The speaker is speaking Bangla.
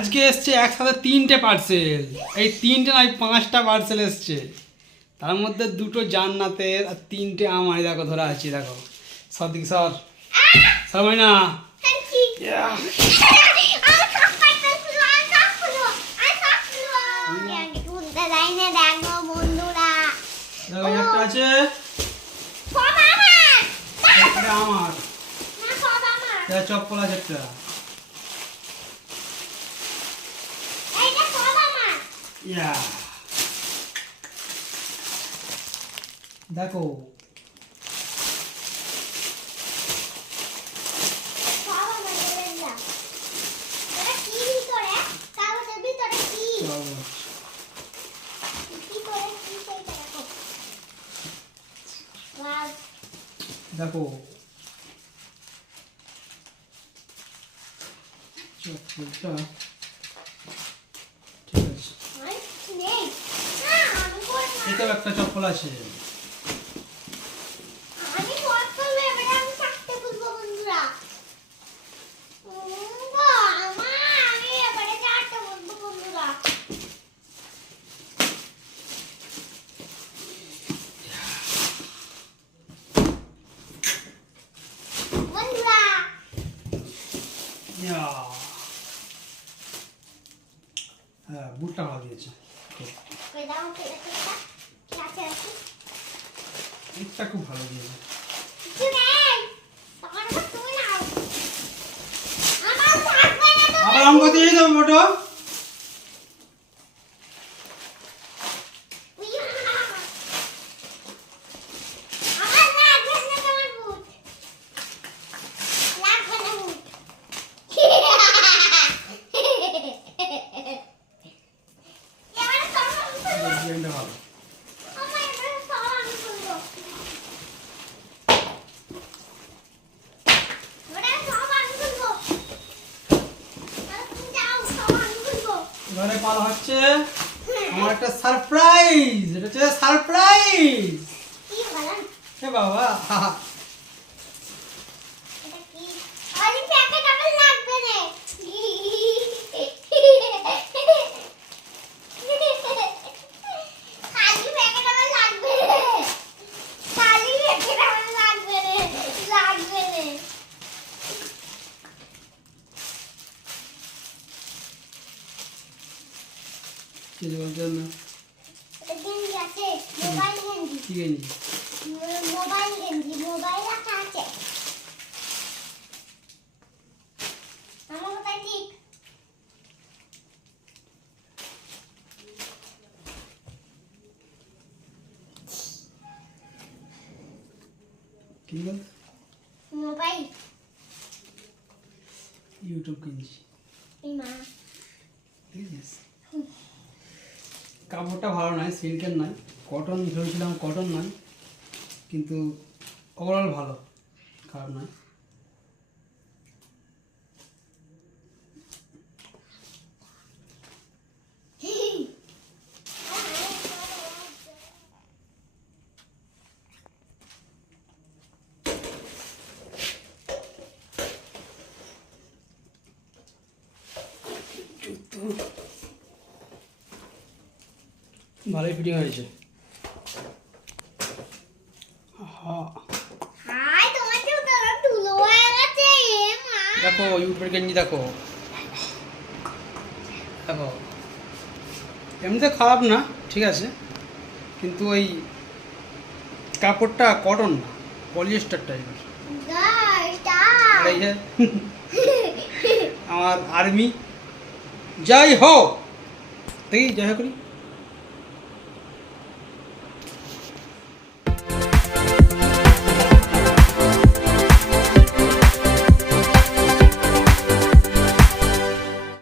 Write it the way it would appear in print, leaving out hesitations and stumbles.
আজকে এসছে একসাথে 3টে পার্সেল, এই 3টে নয় 5টা পার্সেল এসছে, তার মধ্যে 2টো জান্নাতের আর 3টে আমার। দেখো ধরা আছি, দেখো সর দিক সর সর মাইনা। দেখো একটা আছে, এটা আমার, এটা চপ্পল আছে একটা। দেখো দেখো চপ্পলটা ঠিক আছে, এটাও একটা চপ্পল আছে। হ্যাঁ বুটটা ভালো দিয়েছে, বুটটা খুব ভালো দিয়েছে। আবার আমাকে দিয়ে দেবো মোটো। ভালো এবারে পালা হচ্ছে আমার একটা সারপ্রাইজ। এটা হচ্ছে সারপ্রাইজ। হে বাবা, মোবাইল ইউটিউব কিনছি। কাপড়টা ভালো নয়, সিল্কের নয়, কটন ভেবেছিলাম, কটন নয়, কিন্তু ওভারঅল ভালো, খারাপ নয়। ভালোই ফিটিং হয়েছে। দেখো ইউটিউবের গেঞ্জি, দেখো দেখো এমনিতে খারাপ না, ঠিক আছে, কিন্তু ওই কাপড়টা কটন না, পলিয়েস্টার টাইপের। এই যে আমার আর্মি, যাই হোক দেখি, যাই হোক করি।